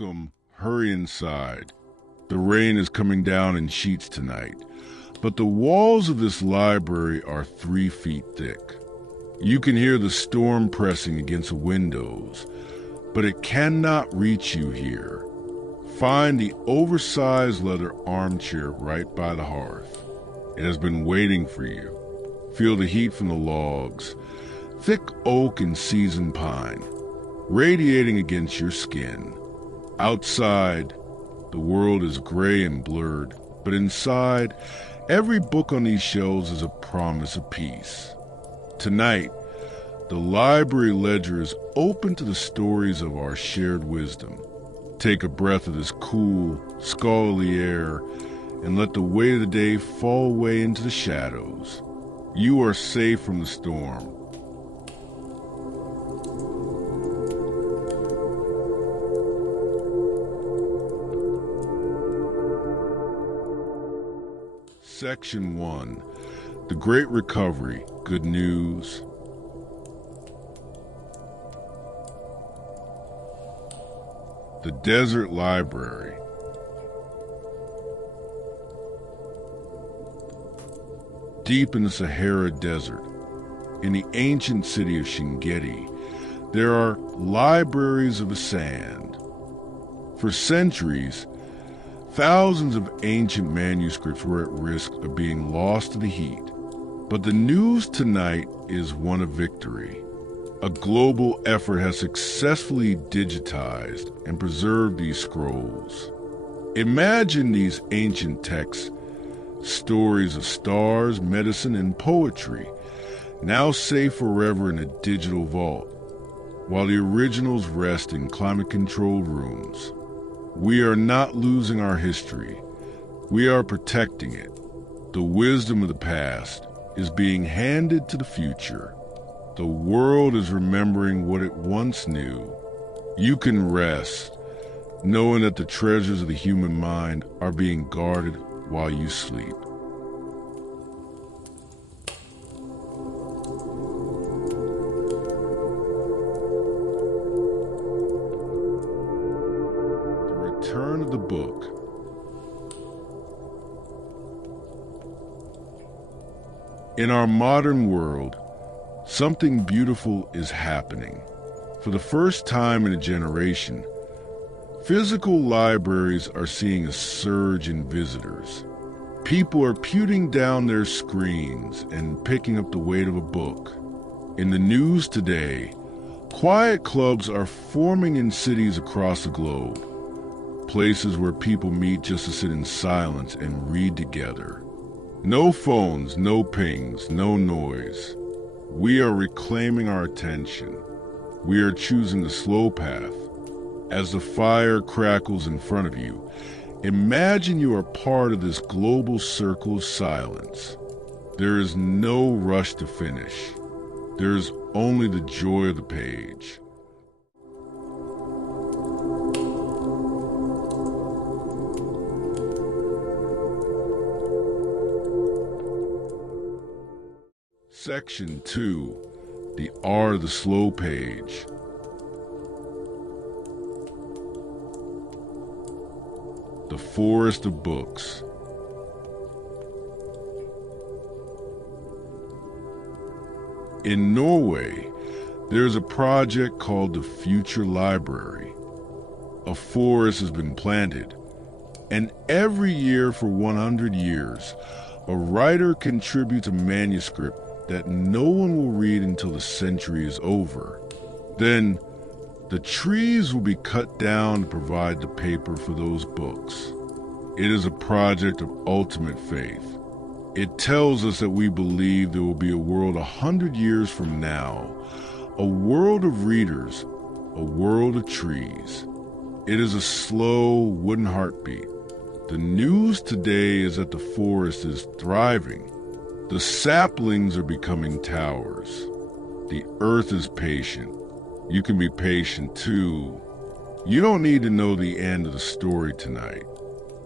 Welcome, hurry inside. The rain is coming down in sheets tonight, but the walls of this library are 3 feet thick. You can hear the storm pressing against the windows, but it cannot reach you here. Find the oversized leather armchair right by the hearth. It has been waiting for you. Feel the heat from the logs, thick oak and seasoned pine, radiating against your skin. Outside, the world is gray and blurred, but inside, every book on these shelves is a promise of peace. Tonight, the library ledger is open to the stories of our shared wisdom. Take a breath of this cool, scholarly air and let the weight of the day fall away into the shadows. You are safe from the storm. Section 1. The Great Recovery. Good news. The Desert Library. Deep in the Sahara Desert, in the ancient city of Shingeti, there are libraries of the sand. For centuries, thousands of ancient manuscripts were at risk of being lost to the heat. But the news tonight is one of victory. A global effort has successfully digitized and preserved these scrolls. Imagine these ancient texts, stories of stars, medicine, and poetry, now safe forever in a digital vault, while the originals rest in climate-controlled rooms. We are not losing our history. We are protecting it. The wisdom of the past is being handed to the future. The world is remembering what it once knew. You can rest, knowing that the treasures of the human mind are being guarded while you sleep. The Return of the Book. In our modern world, something beautiful is happening. For the first time in a generation, physical libraries are seeing a surge in visitors. People are putting down their screens and picking up the weight of a book. In the news today, quiet clubs are forming in cities across the globe, places where people meet just to sit in silence and read together. No phones, no pings, no noise. We are reclaiming our attention. We are choosing the slow path. As the fire crackles in front of you, imagine you are part of this global circle of silence. There is no rush to finish. There is only the joy of the page. Section 2. The Art of the Slow Page. The Forest of Books. In Norway, there is a project called the Future Library. A forest has been planted, and every year for 100 years, a writer contributes a manuscript that no one will read until the century is over. Then, the trees will be cut down to provide the paper for those books. It is a project of ultimate faith. It tells us that we believe there will be a world 100 years from now, a world of readers, a world of trees. It is a slow, wooden heartbeat. The news today is that the forest is thriving. The saplings are becoming towers. The earth is patient. You can be patient too. You don't need to know the end of the story tonight.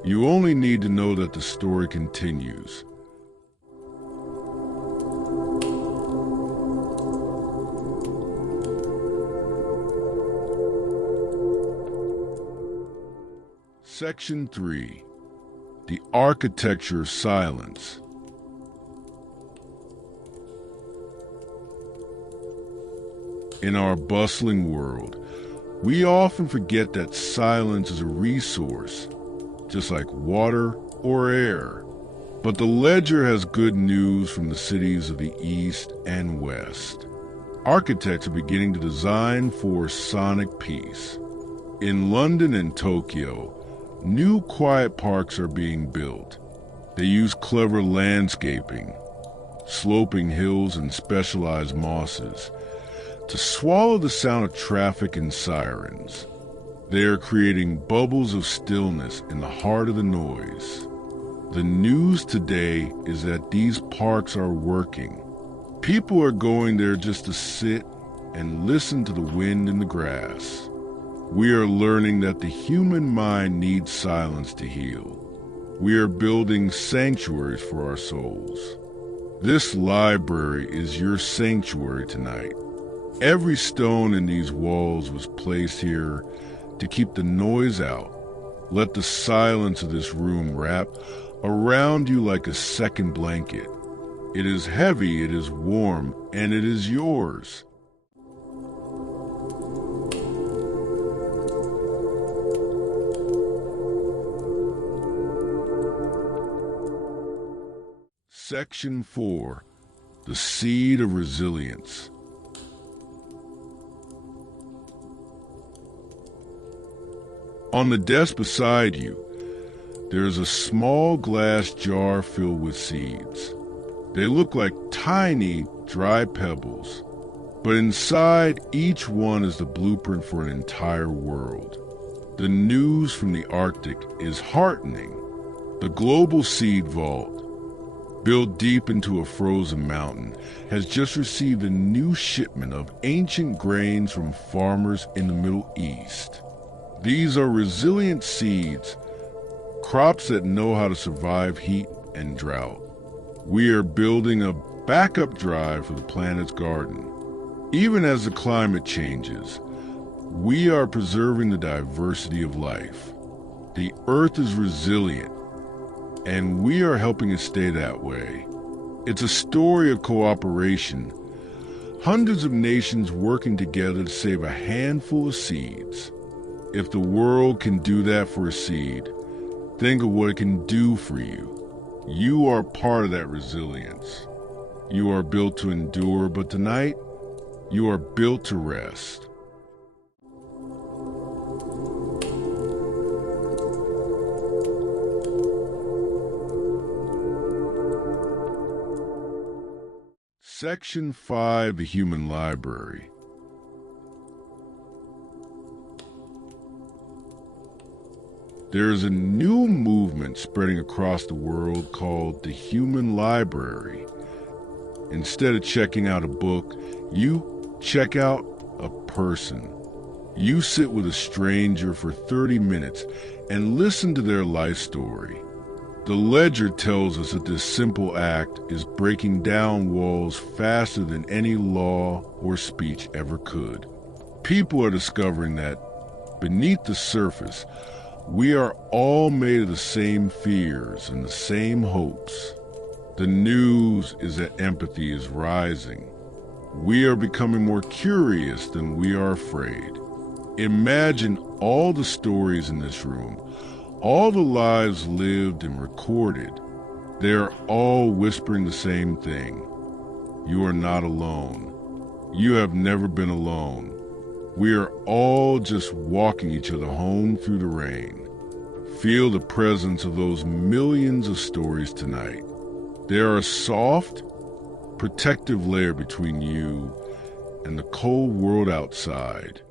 You only need to know that the story continues. Section 3. The Architecture of Silence. In our bustling world, we often forget that silence is a resource, just like water or air. But the Ledger has good news from the cities of the East and West. Architects are beginning to design for sonic peace. In London and Tokyo, new quiet parks are being built. They use clever landscaping, sloping hills and specialized mosses to swallow the sound of traffic and sirens. They are creating bubbles of stillness in the heart of the noise. The news today is that these parks are working. People are going there just to sit and listen to the wind in the grass. We are learning that the human mind needs silence to heal. We are building sanctuaries for our souls. This library is your sanctuary tonight. Every stone in these walls was placed here to keep the noise out. Let the silence of this room wrap around you like a second blanket. It is heavy, it is warm, and it is yours. Section 4. The Seed of Resilience. On the desk beside you, there is a small glass jar filled with seeds. They look like tiny, dry pebbles, but inside each one is the blueprint for an entire world. The news from the Arctic is heartening. The global seed vault, built deep into a frozen mountain, has just received a new shipment of ancient grains from farmers in the Middle East. These are resilient seeds, crops that know how to survive heat and drought. We are building a backup drive for the planet's garden. Even as the climate changes, we are preserving the diversity of life. The Earth is resilient, and we are helping it stay that way. It's a story of cooperation, hundreds of nations working together to save a handful of seeds. If the world can do that for a seed, think of what it can do for you. You are part of that resilience. You are built to endure, but tonight, you are built to rest. Section 5, the Human Library. There is a new movement spreading across the world called the Human Library. Instead of checking out a book, you check out a person. You sit with a stranger for 30 minutes and listen to their life story. The Ledger tells us that this simple act is breaking down walls faster than any law or speech ever could. People are discovering that beneath the surface, we are all made of the same fears and the same hopes. The news is that empathy is rising. We are becoming more curious than we are afraid. Imagine all the stories in this room, all the lives lived and recorded. They are all whispering the same thing. You are not alone. You have never been alone. We are all just walking each other home through the rain. Feel the presence of those millions of stories tonight. They are a soft, protective layer between you and the cold world outside.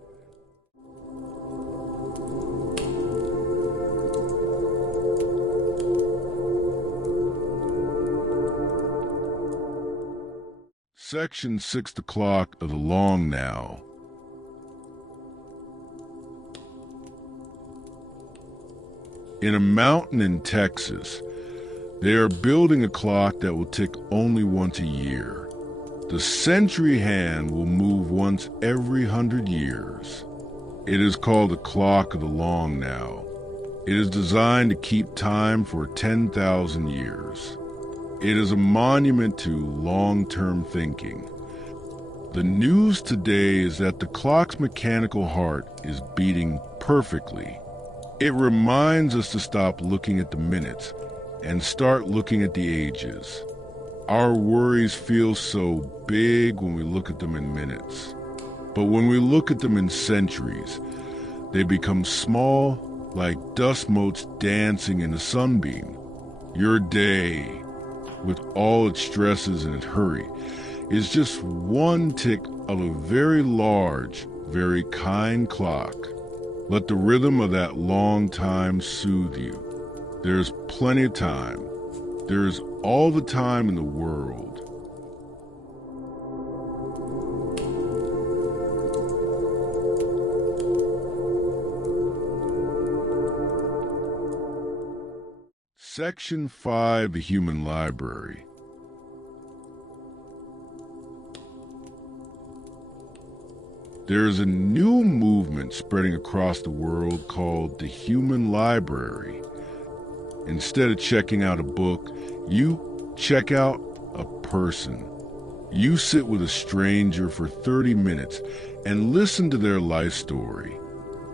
Section 6 o'clock of the Long Now. In a mountain in Texas, they are building a clock that will tick only once a year. The century hand will move once every 100 years. It is called the Clock of the Long Now. It is designed to keep time for 10,000 years. It is a monument to long-term thinking. The news today is that the clock's mechanical heart is beating perfectly. It reminds us to stop looking at the minutes and start looking at the ages. Our worries feel so big when we look at them in minutes. But when we look at them in centuries, they become small, like dust motes dancing in a sunbeam. Your day, with all its stresses and its hurry, is just one tick of a very large, very kind clock. Let the rhythm of that long time soothe you. There's plenty of time. There's all the time in the world. Section 5, the Human Library. There is a new movement spreading across the world called the Human Library. Instead of checking out a book, you check out a person. You sit with a stranger for 30 minutes and listen to their life story.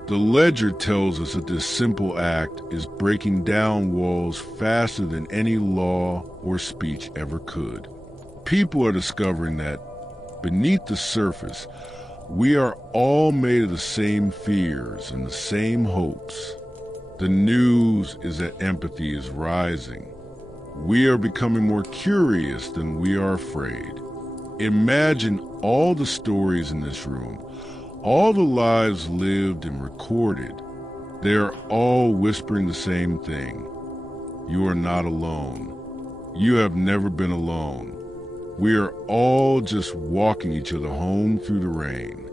The ledger tells us that this simple act is breaking down walls faster than any law or speech ever could. People are discovering that beneath the surface, we are all made of the same fears and the same hopes. The news is that empathy is rising. We are becoming more curious than we are afraid. Imagine all the stories in this room, all the lives lived and recorded. They are all whispering the same thing. You are not alone. You have never been alone. We are all just walking each other home through the rain.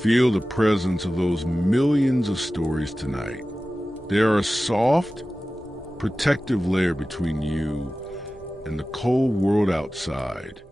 Feel the presence of those millions of stories tonight. They are a soft, protective layer between you and the cold world outside.